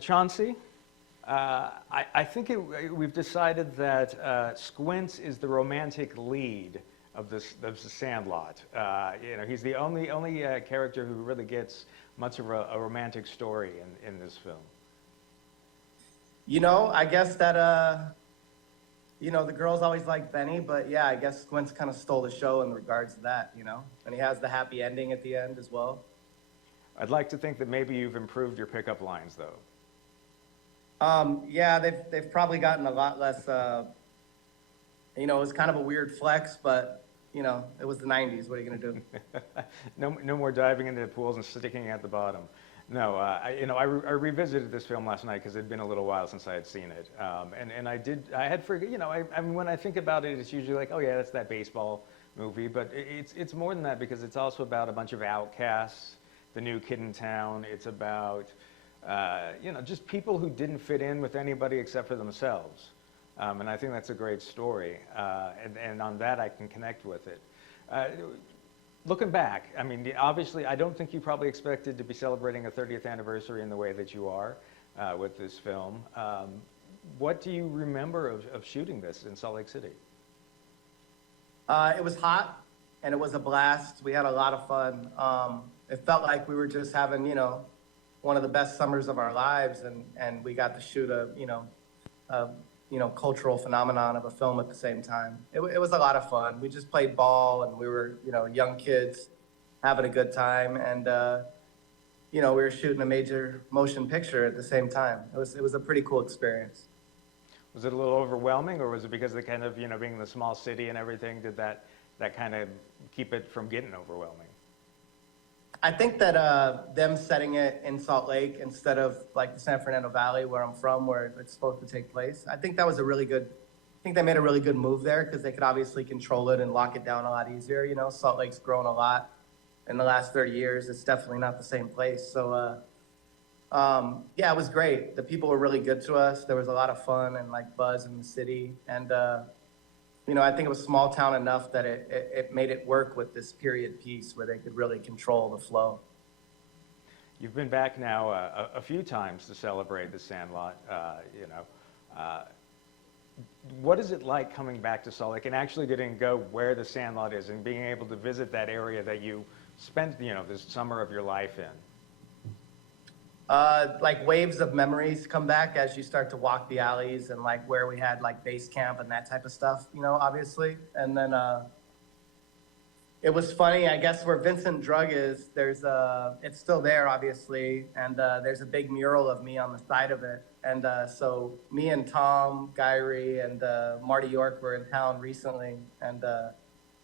Chauncey, I think we've decided that Squints is the romantic lead of the Sandlot. He's the only character who really gets much of a romantic story in this film. I guess that, the girls always like Benny, but yeah, I guess Squints kind of stole the show in regards to that, and he has the happy ending at the end as well. I'd like to think that maybe you've improved your pickup lines, though. Yeah, they've probably gotten a lot less, it was kind of a weird flex, but, it was the 90s. What are you going to do? No more diving into the pools and sticking at the bottom. No, I revisited this film last night because it had been a little while since I had seen it. I had forget, I mean, when I think about it, it's usually like, oh yeah, that's that baseball movie, but it's more than that because it's also about a bunch of outcasts, the new kid in town. It's about, just people who didn't fit in with anybody except for themselves. And I think that's a great story. And on that, I can connect with it. Looking back, I mean, obviously, I don't think you probably expected to be celebrating a 30th anniversary in the way that you are with this film. What do you remember of shooting this in Salt Lake City? It was hot, and it was a blast. We had a lot of fun. It felt like we were just having, one of the best summers of our lives, and we got to shoot a cultural phenomenon of a film at the same time. It was a lot of fun. We just played ball, and we were, young kids having a good time, and we were shooting a major motion picture at the same time. It was a pretty cool experience. Was it a little overwhelming, or was it because of the kind of, being in the small city and everything, did that kind of keep it from getting overwhelming? I think that them setting it in Salt Lake instead of like the San Fernando Valley, where I'm from, where it's supposed to take place, I think that was I think they made a really good move there because they could obviously control it and lock it down a lot easier. Salt Lake's grown a lot in the last 30 years. It's definitely not the same place. So, yeah, it was great. The people were really good to us. There was a lot of fun and like buzz in the city. And, I think it was small town enough that it made it work with this period piece where they could really control the flow. You've been back now a few times to celebrate the Sandlot. What is it like coming back to Salt Lake and actually getting to go where the Sandlot is and being able to visit that area that you spent, this summer of your life in? Like waves of memories come back as you start to walk the alleys and like where we had like base camp and that type of stuff, obviously. And then it was funny, I guess where Vincent Drug is, it's still there, obviously, and there's a big mural of me on the side of it. And so me and Tom, Gyrie, and Marty York were in town recently, and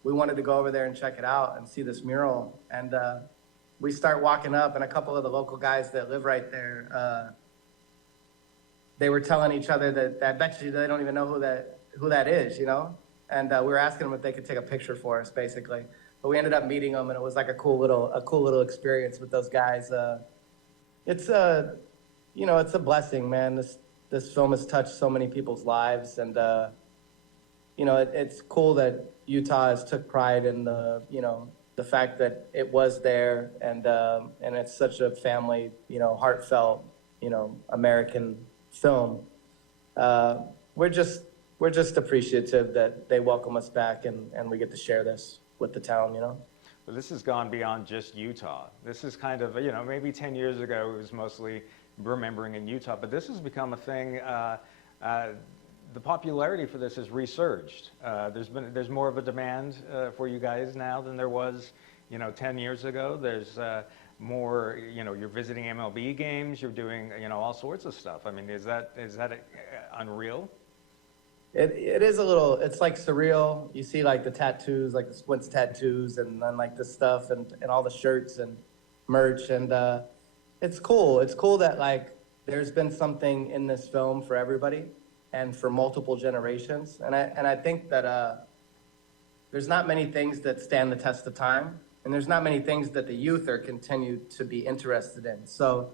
we wanted to go over there and check it out and see this mural. And we start walking up, and a couple of the local guys that live right there, they were telling each other that I bet you they don't even know who that is, And we were asking them if they could take a picture for us, basically. But we ended up meeting them, and it was like a cool little experience with those guys. It's a blessing, man. This film has touched so many people's lives, and it's cool that Utah has took pride in the fact that it was there, and it's such a family, heartfelt, American film. We're just appreciative that they welcome us back and we get to share this with the town, Well, this has gone beyond just Utah. This is kind of, maybe 10 years ago it was mostly remembering in Utah, but this has become a thing. The popularity for this has resurged. There's more of a demand for you guys now than there was, 10 years ago. There's more, you're visiting MLB games, you're doing, all sorts of stuff. I mean, is that unreal? It is a little, it's like surreal. You see like the tattoos, like the Squints tattoos, and then like this stuff and all the shirts and merch, and it's cool. It's cool that like there's been something in this film for everybody and for multiple generations. And I think that there's not many things that stand the test of time, and there's not many things that the youth are continued to be interested in. So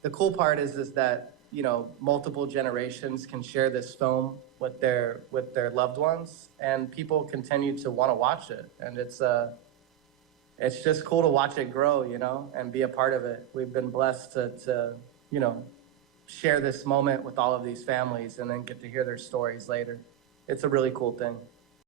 the cool part is that, multiple generations can share this film with their loved ones, and people continue to want to watch it. And it's just cool to watch it grow, and be a part of it. We've been blessed to you know, share this moment with all of these families and then get to hear their stories later. It's a really cool thing.